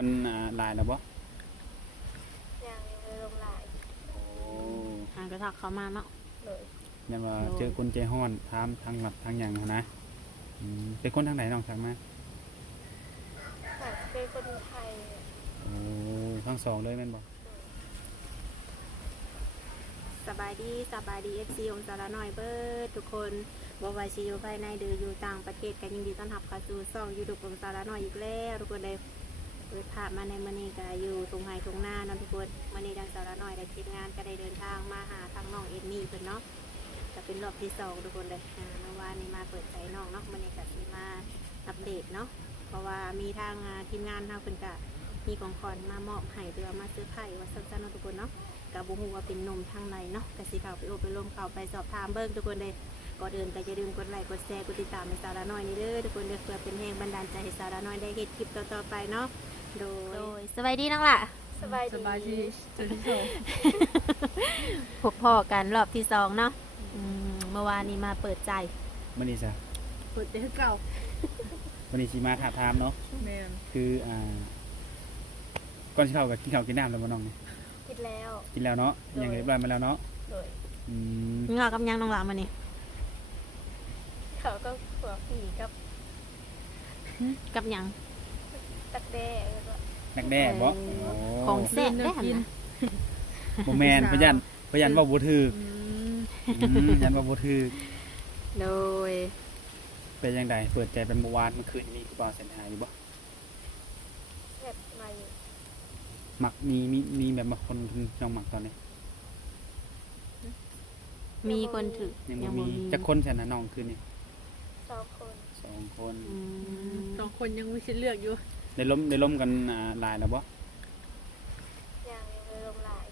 มันหลายแล้วบ่ยังไม่ลงหลายโอ้ก็ทักเขามาเนาะเลยยันว่าเจอคนใจฮ้อนถามทางหลับทางหยังนะเป็นคนทางไหนน้องทักมาหากเป็นคนไทยโอ้ทั้งสองเลยแม่นบ่สบายดีFC องศาละน้อยเบิดทุกคนบ่ว่าสิอยู่ภายในหรืออยู่ต่างประเทศก็ยินดีต้อนรับเข้าสู่ช่อง YouTube องศาละน้อยอีกแล้วทุกคนได้เปิดภาพมาในมื้อนี้ก็อยู่ตรงไห้ตรงหน้าเนาะทุกคนมื้อนี้ทางสาระน้อยได้ทีมงานก็ได้เดินทางมาหาทางน้องเอมมี่เพิ่นเนาะจะเป็นรอบที่2ทุกคนเลยเมื่อวานนี้มาเปิดใจน้องเนาะมื้อนี้ก็สิมาอัปเดตเนาะเพราะว่ามีทางทีมงานเฮาเพิ่นก็มีของขวัญมามอบให้หรือว่ามาซื้อไผ่ว่าซั่นๆเนาะทุกคนเนาะก็บ่ฮู้ว่าเป็นนมทางไหนเนาะก็สิเข้าไปอบไปลมเข้าไปสอบถามเบิ่งทุกคนเลยก่อนอื่นก็อย่าลืมกดไลค์กดแชร์กดติดตามให้สาระน้อยนี่เด้อทุกคนเด้อเพื่อเป็นแรงบันดาลใจให้สาระน้อยได้เฮ็ดคลิปต่อๆไปเนาะโดยสบายดีน้องล่ะ สบายดีจุดที่สอง พบพ่อกันรอบที่2เนาะเมื่อวานนี้มาเปิดใจ มื้อนี้ซะ เปิดเด็กเก่า มื้อนี้สิมาถามเนาะ แม่น คือก่อนสิเข้าก็กินข้าวกินน้ำแล้วบ่น้องนี่ คิดแล้ว กินแล้วเนาะยังเรียบร้อยมาแล้วเนาะ เลย เงากับยังน้องล่ะมื้อนี้ เขาก็หัวผีกับ กับยัง ตักแด้แล้วก็ นักแด้บ่โอ้ ของแซ่บได้หั่นน่ะ บ่แม่นพยันเว้าบ่ถูกยันเว้าบ่ถูก โดย เป็นจังไดเปิดใจเป็นเมื่อวานเมื่อคืนนี้คือบ่เส้นหาอยู่บ่ แบบมาอยู่ มักมีแบบบางคนน้องมักตอนนี้ มีคนถือ ยังบ่มีจักคนซั่นน่ะน้องคืนนี้ 2 คน 2คน สองคนยังมีสิทธิ์เลือกอยู่ ได้ล้มกันหลายแล้วบ่ ยังไม่ลงหลาย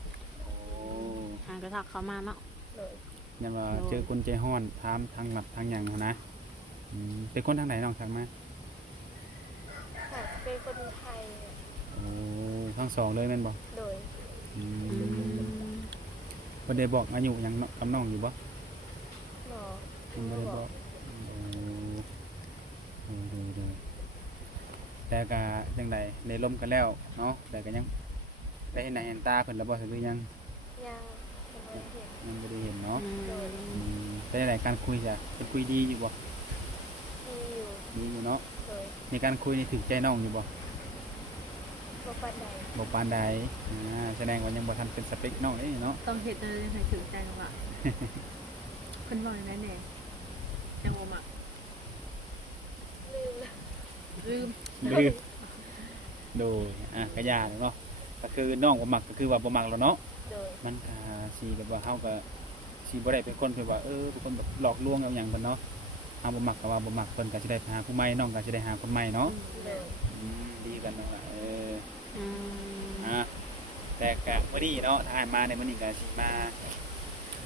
โอ้ ก็ทักเขามาเนาะ เลย ยันว่าเจอคนใจฮ้อนถามทางหลับทางหยังนะเป็นคนทางไหนน้องทักมา หากเป็นคนไทย โอ้ทั้งสองเลยแม่นบ่ เลย เพิ่นได้บอกอายุหยังกับน้องอยู่บ่ หมอ เพิ่นบ่ได้บอกดูแต่ก็จังไดได้ล้มกันแล้วเนาะแต่ก็ยังได้เห็นหน้าเห็นตาเพิ่นแล้วบ่คือยัง ยังไม่เห็น ยังบ่ได้เห็นเนาะ เลย แต่ในการคุยจะเป็นคุยดีอยู่บ่ มีอยู่ ดีอยู่เนาะ เลย ในการคุยนี่ถึงใจน้องอยู่บ่ บ่ปานใด บ่ปานใดแสดงว่ายังบ่ทันเป็นสเปคน้องเด้เนาะ ต้องเฮ็ดอะไรให้ถึงใจน้องละเพิ่นบอกแน่แน่ยังบ่มัก ลืมแล้ว ลืม ลืมโดยก็ยากเนาะก็คือน้องบ่มักก็คือว่าบ่มักแล้วเนาะ เลย มันก็สิแบบว่าเฮาก็สิบ่ได้เป็นคนที่ว่าเป็นคนแบบหลอกลวงเอาหยังเพิ่นเนาะเฮาบ่มักก็ว่าบ่มักเพิ่นก็สิได้หาผู้ใหม่น้องก็สิได้หาคนใหม่เนาะ เลย ดีกันเนาะแต่ก็มื้อนี้เนาะถ้ามาในมื้อนี้ก็สิมา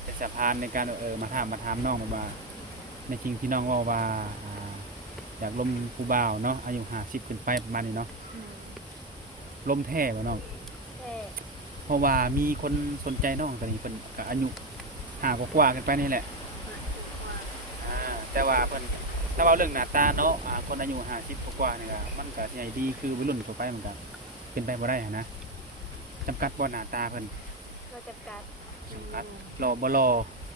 เป็นสะพานในการมาถามน้องว่าในจริงที่น้องเว้าว่าอยากลมผู้บ่าวเนาะอายุ50ขึ้นไปประมาณนี้เนาะลมแท้บ่น้อง แค่ เพราะว่ามีคนสนใจน้องตอนนี้เพิ่นก็อายุ5กว่าๆกันไปนี่แหละแต่ว่าเพิ่นถ้าเว้าเรื่องหน้าตาเนาะคนอายุ50กว่าๆนี่ก็มันก็ใหญ่ดีคือวัยรุ่นทั่วไปเหมือนกันเป็นไปบ่ได้นะจำกัดบ่หน้าตาเพิ่น มาจำกัด จำกัดรอบ่รอ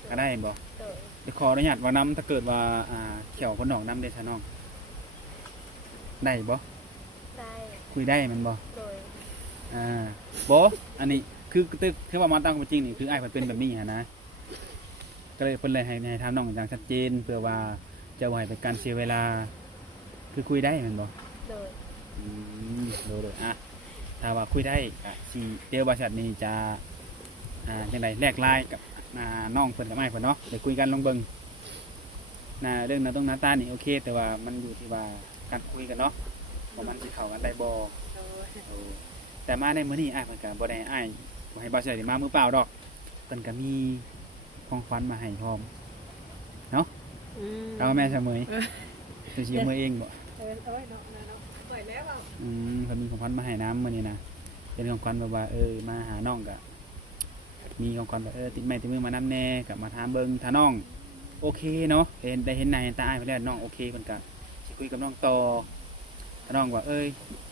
ก็ได้บ่ เลย ไปขออนุญาตว่านํถ้าเกิดว่าเขียวคนน้องนํได้ซะน้องได้บ่ ได้ คุยได้แมันบ่ เลย บ่อันนี้คือว่ามาตามความจริงนี่คืออ้ายเพิ่นเป็นแบบนี้นะก็เลยเพิ่นเลยให้ถามน้องอย่างชัดเจนเพื่อว่าจะบ่ให้เป็นการเสียเวลาคือคุยได้แม่นบ่ เลย โดยถ้าว่าคุยได้ก็สิเดี๋ยวบริษัทนี้จะจังได๋แลกไลน์กับน้องเพิ่นกับอ้ายเพิ่นเนาะได้คุยกันลองเบิ่งเรื่องหน้าหน้าตานี่โอเค แต่ว่ามันอยู่ที่ว่าการคุยกันเนาะว่ามันสิเข้ากันได้บ่แต่มาในมื้อนี้อ้ายเพิ่นก็บ่ได้อ้ายบ่ให้บ่ใช่มามือเปล่าดอกเพิ่นก็มีของขวัญมาให้พร้อมเนาะเอาแม่เสมอสิเอามือเองบ่ เอ้ยเนาะปล่อยแล้วเอา เพิ่นมีของขวัญมาให้น้ำมื้อนี้นะเป็นของขวัญแบบว่ามาหาน้องก็มีของขวัญแบบติดไม้ติดมือมานำแน่ก็มาถามเบิ่งถ้าน้องโอเคเนาะได้เห็นหน้าเห็นตาอ้ายเพิ่นแล้วน้องโอเคเพิ่นก็สิคุยกับน้องต่อถ้าน้องว่า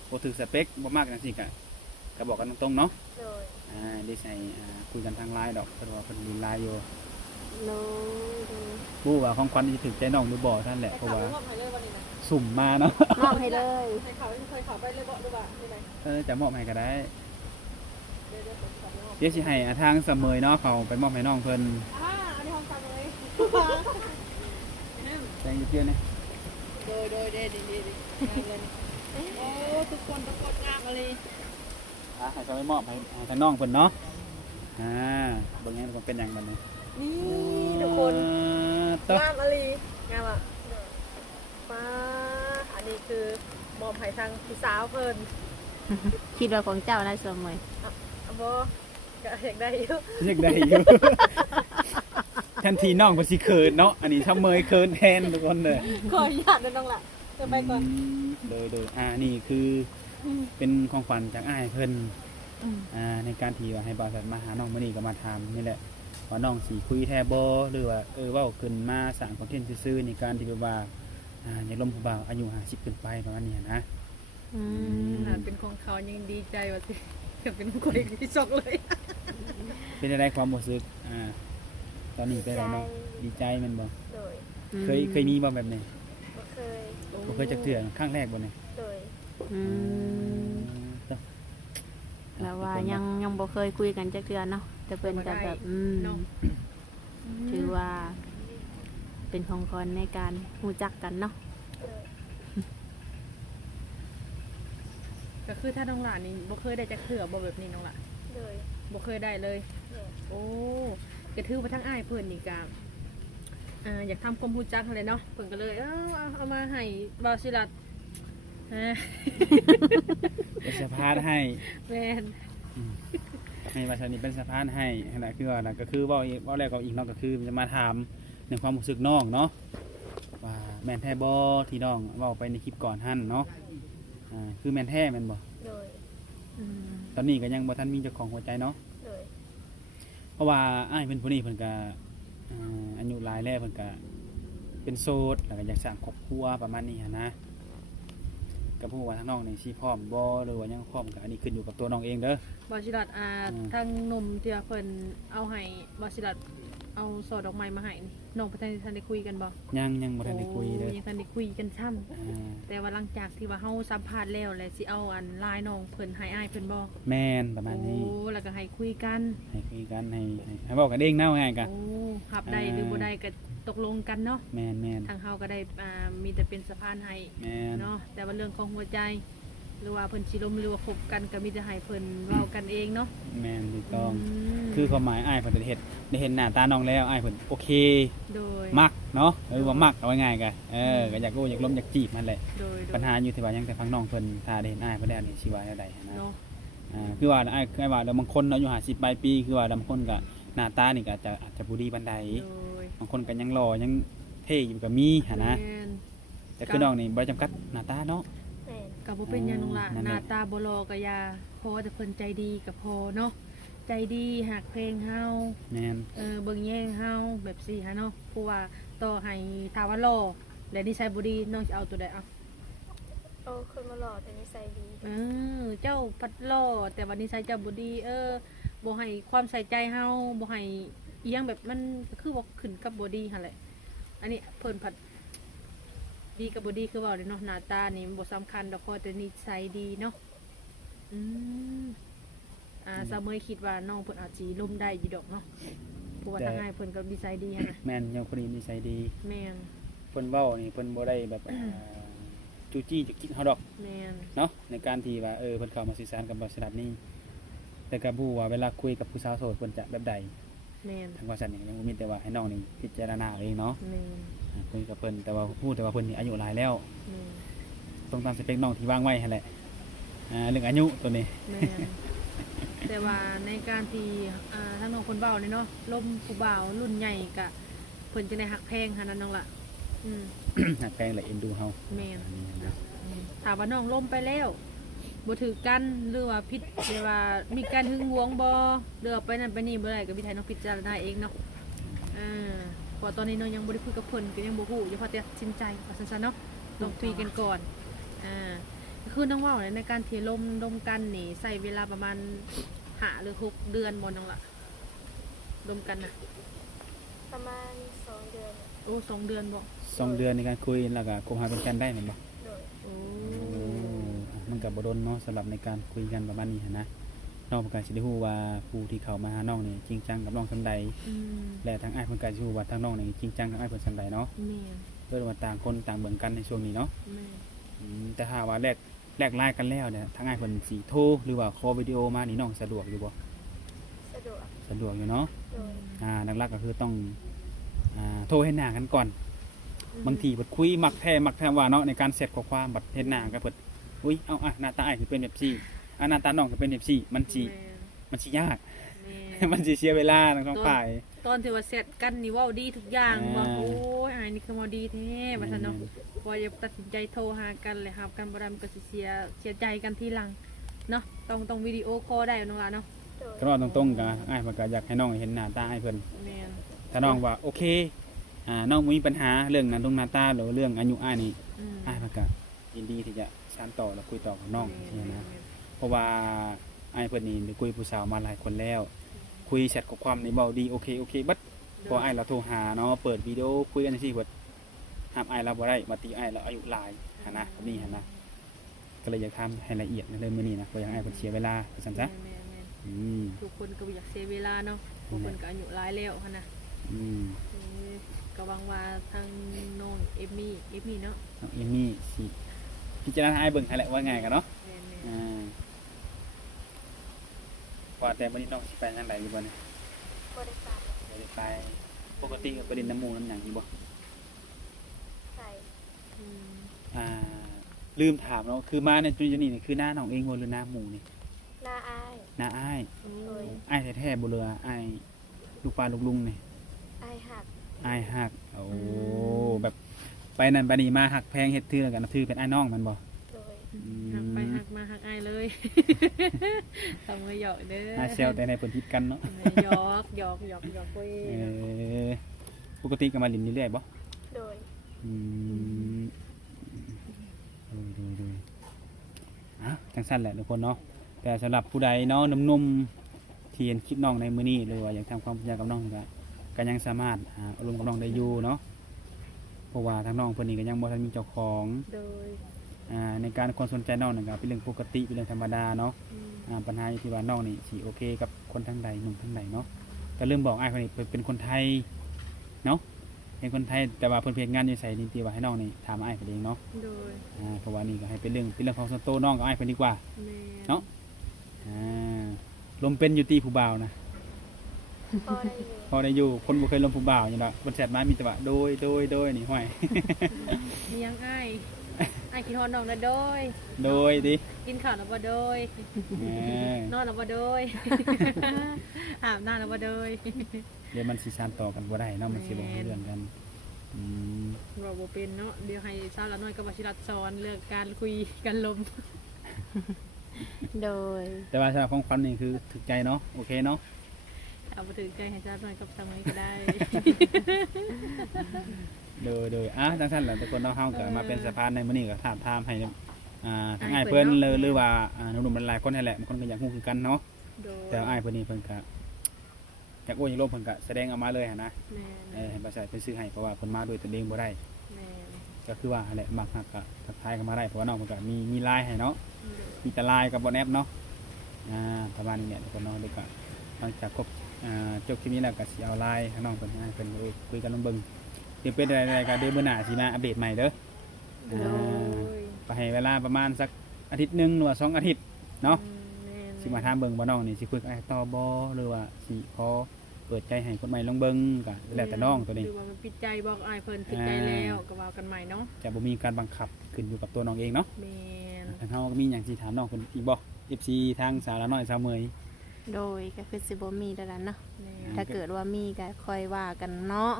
โอ บ่ถือสเปคบ่มากจังซี่ก็บอกกันตรงๆเนาะ โดย ได้ใช้คุยกันทางไลน์ดอกเพิ่นว่าเพิ่นมีไลน์อยู่ โน้ต รู้ว่าของขวัญสิถูกใจน้องหรือบ่ท่านแหละเพราะว่า ไปข่าวไปเลยวันนี้นะ สุ่มมาเนาะ มอบให้เลย ไปข่าวเคยข่าวไปเลยบ่หรือว่าที่ไหน จะมอบให้ก็ได้ เดี๋ยวผมขอไปมอบ เดี๋ยวสิให้ทางเสมอเนาะเขาไปมอบให้น้องเพิ่น อันนี้ห้องฟังเลย แต่งอยู่เพียงนี่ โดยเด่นดีงามเลยโอ้ทุกคนทุกคนงามเลย ให้เขาไปมอบให้ทางน้องเพิ่นเนาะเบิ่งให้มันเป็นหยังบัดนี้ นี่ทุกคน ต่อง ามอะไรงามอ่ะป้าอันนี้คือมอบให้ทางพี่สาวเพิ่น คิดว่าของเจ้านะเสมอ อ่ะบ่ก็อยากได้อยู่ เรียกได้อยู่ ทันทีน้องเพิ่นสิเขินเนาะอันนี้เสมอเขินแทนทุกคนเลย ขออนุญาตด้วยน้องล่ะจะไปก่อน โดยนี่คือเป็นของขวัญจากอ้ายเพิ่นในการที่ว่าให้บ่าวสัตว์มาหาน้องมื้อนี้ก็มาถามนี่แหละว่าน้องสิคุยแท้บ่หรือว่าเว้าขึ้นมาสร้างคอนเทนต์ซื่อๆในการที่แบบว่าอย่าล้มผู้บ่าวอายุ50ขึ้นไปประมาณนี้นะ เป็นของเขายังดีใจว่าสิก็เป็นคนที่ชอกเลย เป็นอะไรความรู้สึกตอนนี้เป็นอะไรเนาะดีใจแมันบ่ โดย เคยมีบ่แบบนี้ บ่เคย บ่เคยจักเทื่อครั้งแรกบ่เนี่ย โดย แล้วว่ายังบ่เคยคุยกันจักเทื่อเนาะแต่เป็นก็แบบถือว่า เป็นของคนในการรู้จักกันเนาะ โดย ก็คือถ้าน้องหลานนี่บ่เคยได้จักเถื่อบ่แบบนี้น้องหลาน โดย บ่เคยได้เลย โดย โอ้กระทือมาทั้งอ้ายเพิ่นนี่กะอยากทำความรู้จักเลยเนาะเพิ่นก็เลยเอามาให้บาวศิลัด เป็นสะพานให้ แม่น ให้ว่าฉันนี่เป็นสะพานให้ขณะคือว่าน่ะก็คือเว้าอีกเว้าแล้วก็อีกเนาะก็คือจะมาถามในความรู้สึกน้องเนาะว่าแม่นแท้บ่ที่น้องเว้าไปในคลิปก่อนหั่นเนาะคือแม่นแท้แม่นบ่ โดย ตอนนี้ก็ยังบ่ทันมีเจ้าของหัวใจเนาะ โดย เพราะว่าอ้ายเพิ่นผู้นี้เพิ่นก็อายุหลายแล้วเพิ่นก็เป็นโสดแล้วก็อยากสร้างครอบครัวประมาณนี้หันนะก็พูดว่าทางน้องนี่สิพร้อมบ่หรือว่ายังพร้อมก็อันนี้ขึ้นอยู่กับตัวน้องเองเด้อบ าวศิลัดทางหนุ่มที่ว่าเพิ่นเอาให้บาวศิลัดเอาสอดดอกไม้มาให้นี่น้องบ่ทันได้คุยกันบ่ ยังบ่ทันได้คุยเด้อ ยังทันได้คุยกันซ้ำแต่ว่าหลังจากที่ว่าเฮาสัมภาษณ์แล้วแหละสิเอาอันไลน์น้องเพิ่นให้อ้ายเพิ่นบ่ แม่นประมาณนี้ โอ้แล้วก็ให้คุยกัน ให้คุยกันให้เว้ากันเองเนาะง่ายกัน โอ้หับได้หรือบ่ได้ก็ตกลงกันเนาะ แม่น ทางเฮาก็ได้มีแต่เป็นสะพานให้ แม่น เนาะแต่ว่าเรื่องของหัวใจ หรือว่าเพิ่นสิลมหรือว่าคบกันก็มีแต่ให้เพิ่นเว้ากันเองเนาะ แม่นถูกต้อง ม คือความหมายอ้ายเพิ่นได้เฮ็ดได้เห็นหน้าตาน้องแล้วอ้ายเพิ่นโอเค โดย มักเนาะว่ามักเอาง่ายๆกันก็อยากรู้อยากล้มอยากจีบมันแหละ โดย ปัญหาอยู่ที่ว่ายังแต่ฟังน้องเพิ่นถ้าได้เห็นอ้ายเพิ่นแล้วนี่สิว่าแนวใดนะ เนาะ คือว่าอ้ายคือว่าบางคนอายุ50ปลายปีคือว่าบางคนก็หน้าตานี่ก็อาจจะบ่ดีปานใด โดย บางคนก็ยังหล่อยังเท่อยู่ก็มีหั่นนะ แม่น แต่คือน้องนี่บ่ได้จำกัดหน้าตาเนาะ แม่น ก็บ่เป็นหยังน้องล่ะ นั่น ห แหละ น้าตาบ่หล่อก็อย่าพอแต่เพิ่นใจดีก็พอเนาะใจดีหักเพลงเฮา แม่น เบิ่งแย่งเฮาแบบสี่ฮะเนาะเพราะว่าต่อให้ถามว่าหล่อและนิสัยบ่ดีน้องสิเอาตัวใดเอา โอ้คนมาหล่อแต่นิสัยดี เจ้าพัดหล่อแต่ว่านิสัยเจ้าบ่ดีบ่ให้ความใส่ใจเฮาบ่ให้อีหยังแบบมันก็คือบ่ขึ้นกับบ่ดีหั่นแหละอันนี้เพิ่นพัดดีกับบ่ดีคือเว้าเลยเนาะหน้าตานี่มันบ่สำคัญดอกพอแต่นิสัยดีเนาะซาเมยคิดว่าน้องเพิ่นอาจสิล้มได้อยู่ดอกเนาะเพราะว่าทางอ้ายเพิ่นก็นิสัยดีหั่นน่ะ แม่นยังคนนี้นิสัยดี แม่น เพิ่นเว้านี่เพิ่นบ่ได้แบบจู้จี้จุกจิกเฮาดอก แม่น เนาะในการที่ว่าเพิ่นเข้ามาสื่อสารกับบริษัทนี้แต่ก็บ่ว่าเวลาคุยกับผู้สาวโสดเพิ่นจะแบบใด แม่น ทางบริษัทนี่ยังบ่มีแต่ว่าให้น้องนี่พิจารณาเอาเองเนาะ แม่น คุยกับเพิ่นแต่ว่าพูดแต่ว่าเพิ่นนี่อายุหลายแล้ว แม่น ต้องตามสเปคน้องที่วางไว้หั่นแหละเรื่องอายุตัวนี้ แม่นแต่ว่าในการที่ทั้งน้องคนเบาเนี่ยเนาะลมผู้บ่าวรุ่นใหญ่กะเพิ่นจะได้หักแพงหันนั้นน้องละอืม หักแพงและเอ็นดูเฮา แม่น อันนี้นะ ถามว่าน้องล้มไปแล้วบ่ถือกันหรือว่าผิดหรือว่ามีการหึงหวงบ่เลือกไปนั่นไปนี่บ่ได้ก็มีไทยน้องพิจารณาเองเนาะเพราะตอนนี้น้องยังบ่ได้คุยกับเพิ่นก็ยังบ่ฮู้อย่าพอตัดสินใจว่าซั่นๆเนาะต้องคุยกันก่อน คือน้องว่าในการที่ลมกันนี่ใส่เวลาประมาณ5 หรือ 6 เดือนบ่น้องล่ะลมกันน่ะ ประมาณ2 เดือน โอ้2 เดือนบ่ 2 เดือนในการคุยแล้วก็คบหาเป็นแฟนได้แม่นบ่ โดย โอ้ มันก็บ่โดนเนาะสำหรับในการคุยกันประมาณนี้หั้นนะน้องเพิ่นก็สิได้ฮู้ว่าผู้ที่เข้ามาหาน้องนี่จริงจังกับน้องซำใด อืม และทางอ้ายเพิ่นก็สิฮู้ว่าทางน้องนี่จริงจังกับอ้ายเพิ่นซำใดเนาะ แม่น เพื่อว่าต่างคนต่างเบิ่งกันในช่วงนี้เนาะ แม่น แต่ถ้าว่าแลกไลน์กันแล้วเนี่ยทางอ้ายเพิ่นสิโทรหรือว่าคอลวิดีโอมานี่น้องสะดวกอยู่บ่ สะดวก สะดวกอยู่เนาะ โดย หลักๆก็คือต้องโทรเห็นหน้ากันก่อนบางทีเพิ่นคุยมักแท้ว่าเนาะในการเสร็จข้อความบัดเห็นหน้ากันเพิ่นอุ้ยเอาหน้าตาอ้ายคือเป็นแบบซี่หน้าตาน้องก็เป็นแบบซี่มันสิยาก แม่น มันสิเสียเวลาทั้งสองฝ่าย ตอนที่ว่าเสร็จกันนี่เว้าดีทุกอย่างว่า อ่า โอ้ยอายนี่คือเว้าดีแท้ว่าซั่นเนาะว่าจะตัดสินใจโทรหากันเลยครับกันบ่ได้มันก็สิเสียใจกันทีหลังเนาะต้องวิดีโอคอลได้น้องล่ะเนาะ โดย ก็ว่าตรงๆก็อ้ายมันก็อยากให้น้องเห็นหน้าตาอ้ายเพิ่น แม่น ถ้าน้องว่าโอเคน้องบ่มีปัญหาเรื่องหน้าตาหรือเรื่องอายุอ้ายนี่ อืม อ้ายมันก็ยินดีที่จะสานต่อแล้วคุยต่อกับน้องนี่นะเพราะว่าอ้ายเพิ่นนี่ได้คุยผู้สาวมาหลายคนแล้ว คุยแชทข้อความนี่เว้าดีโอเคบัดพออ้ายเราโทรหาเนาะเปิดวิดีโอคุยกันจังซี่เพิ่นห้ามอ้ายเราบ่ได้มาตีอ้ายเราอายุหลายหันนะแบบนี้หันนะก็เลยอยากทำให้ละเอียดในเรื่องมื้อนี้นะบ่อยากให้อ้ายเพิ่นเสียเวลาว่าซั่นซะ แม่น อืม ทุกคนก็บ่อยากเสียเวลาเนาะบางคนก็อายุหลายแล้วหั่นน่ะ อืม ก็หวังว่าทางน้องเอมี่เนาะ น้องเอมี่สิพิจารณาให้อ้ายเบิ่งให้แหละว่าไงกันเนาะ แม่น อ่าว่าแต่วันนี้น้องสิไปทางใดอยู่บ่เนี่ย บริษัท บ่ได้ไปปกติก็ไปเล่นน้ำหมู่น้ำหยังอยู่บ่ ใส่ ๆอืม อ่าลืมถามเนาะคือมาในจุดนี้นี่คือหน้าน้องเองบ่หรือหน้าหมู่นี่ หน้าอาย หน้าอ้าย โอ้ โดย อ้ายแท้ๆบ่เรืออ้ายลูกปลาลูกลุงนี่ อายหัก อ้ายฮักโอ้แบบไปนั่นไปนี่มาฮักแพงเฮ็ดถือแล้วกันนับถือเป็นอ้ายน้องแมันบ่ โดย หักไปหักมาหักอายเลย ทำมาหยอกเด้อ อ้ายเซลแต่ในเพิ่นทิดกันเนาะ หยอกเว้ย เออปกติก็มาลินเรื่อยๆบ่ โดย อืมดูจังสั้นแหละทุกคนเนาะแต่สำหรับผู้ใดเนาะหนุ่มๆที่เห็นคลิปน้องในมื้อนี้หรือว่าอยากทำความสัญญากับน้องก็ยังสามารถอารมณ์กับน้องได้อยู่เนาะเพราะว่าทางน้องเพิ่นนี่ก็ยังบ่ทันมีเจ้าของ โดย ในการความสนใจน้องนั่นก็เป็นเรื่องปกติเป็นเรื่องธรรมดาเนาะ อืม ปัญหาอยู่ที่ว่าน้องนี่สิโอเคกับคนทั้งใดหนุ่มทั้งใดเนาะก็ลืมบอกอ้ายคนนี้เป็นคนไทยเนาะเป็นคนไทยแต่ว่าเพิ่นเฮ็ดงานอยู่ไสนี่ที่ว่าให้น้องนี่ถามอ้ายเพิ่นเองเนาะ โดย เพราะว่านี่ก็ให้เป็นเรื่องของส่วนตัวน้องกับอ้ายเพิ่นดีกว่า แม่ เนาะ ลมเป็นอยู่ตีผู้บ่าวนะ พอได้อยู่ พอได้อยู่คนบ่เคยลมผู้บ่าวอย่างดอกบนแชทมามีแต่ว่าโดยนี่ห้อย มียังอ้ายอ้ายคิดฮอดน้องนะโดย โดยดิ กินข้าวแล้วบ่โดย เออน อนแล้วบ่โดย อาบน้ำแล้วบ่โดย เดี๋ยวมันสิสานต่อกันบ่ได้เนาะมันสิบ่รู้เรื่องกันอืม เราบ่เป็นเนาะเดี๋ยวให้สาวละน้อยกับวชิรัตน์สอนเรื่องการคุยกันลม โดย แต่ว่าสำหรับของขวัญนี่คือถูกใจเนาะโอเคเนาะ เอาไปถึงใจให้สาวละน้อยกับสามีก็ได้ โดยจังซั่นแหละทุกคนเนาะเฮาก็มาเป็นสะพานในมื้อนี้ก็ถามให้ทั้งอ้าย อ้ายเพิ่ เพิ่น นเนาะ หรือว่าหนุ่มๆหลายๆคนนั่นแหละบางคนก็อยากฮู้คือกันเนาะ โดย แต่อ้ายเพิ่นนี่เพิ่นก็อยากโอ้ยอยากลมเพิ่นก็แสดงออกมาเลยหั่นนะ แม่ ให้บ่ใช่เพิ่นซื้อให้เพราะว่าเพิ่นมาด้วยตนเองบ่ได้ แม่ ก็คือว่าหั่นแหละมักฮักก็ทักทายกันมาได้เพราะว่าน้องเพิ่นก็มีไลน์ให้เนาะมีแต่ไลน์กับบ่แอปเนาะประมาณนี้เนี่ยทุกคนเนาะแล้วก็หลังจากครบจบคลิปนี้แล้วก็สิเอาไลน์ให้น้องเพิ่นให้เพิ่นคุยกันลองเบิ่งเดี๋ยวเป็นอะไรๆก็เดี๋ยวมื้อหน้าสิมาอัปเดตใหม่เด้อ โดย ไปให้เวลาประมาณสักอาทิตย์หนึงหรือว่า2อาทิตย์เนาะ แม่ สิมาถามเบิ่งว่าน้องนี่สิคุยกับอ้ายต่อบ่หรือว่าสิขอเปิดใจให้คนใหม่ลองเบิ่งก็แล้วแต่น้องตัวนี้ หรือว่ามันปิดใจบอกอ้ายเพิ่นปิดใจแล้วก็ว่ากันใหม่เนาะ จะบ่มีการบังคับขึ้นอยู่กับตัวน้องเองเนาะ แม่น ทางเฮาก็มีหยังสิถามน้องเพิ่นอีกบ่ FC ทางสาวละน้อยสาวเมย โดยก็คือสิบ่มีแล้วล่ะเนาะ แม่ ถ้าเกิดว่ามีก็ค่อยว่ากันเนาะ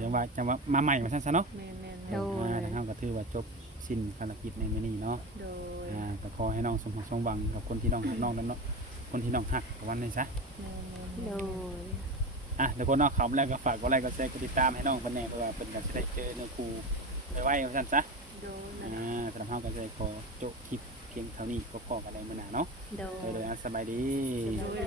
จังว่ามาใหม่ว่าซั่นซะเนาะ แม่น โดย ทางเฮาก็ถือว่าจบสิ้นภารกิจในมื้อนี้เนาะ โดย ก็ขอให้น้องสมหวังสมหวังกับคนที่น้องน้องนั้นเนาะคนที่น้องฮักกับวันนี้ซะ โดย ทุกคนเนาะขำแล้วก็ฝากกดไลค์กดแชร์กดติดตามให้น้องเพิ่นแน่เพราะว่าเพิ่นก็สิได้เจอเนื้อคู่ไวๆว่าซั่นซะ โดย สำหรับเฮาก็จะขอจบคลิป พียงเท่านี้ก็พอกันได้มื้อหน้าเนาะ โด โดย ย อ่ะสบายดี โดย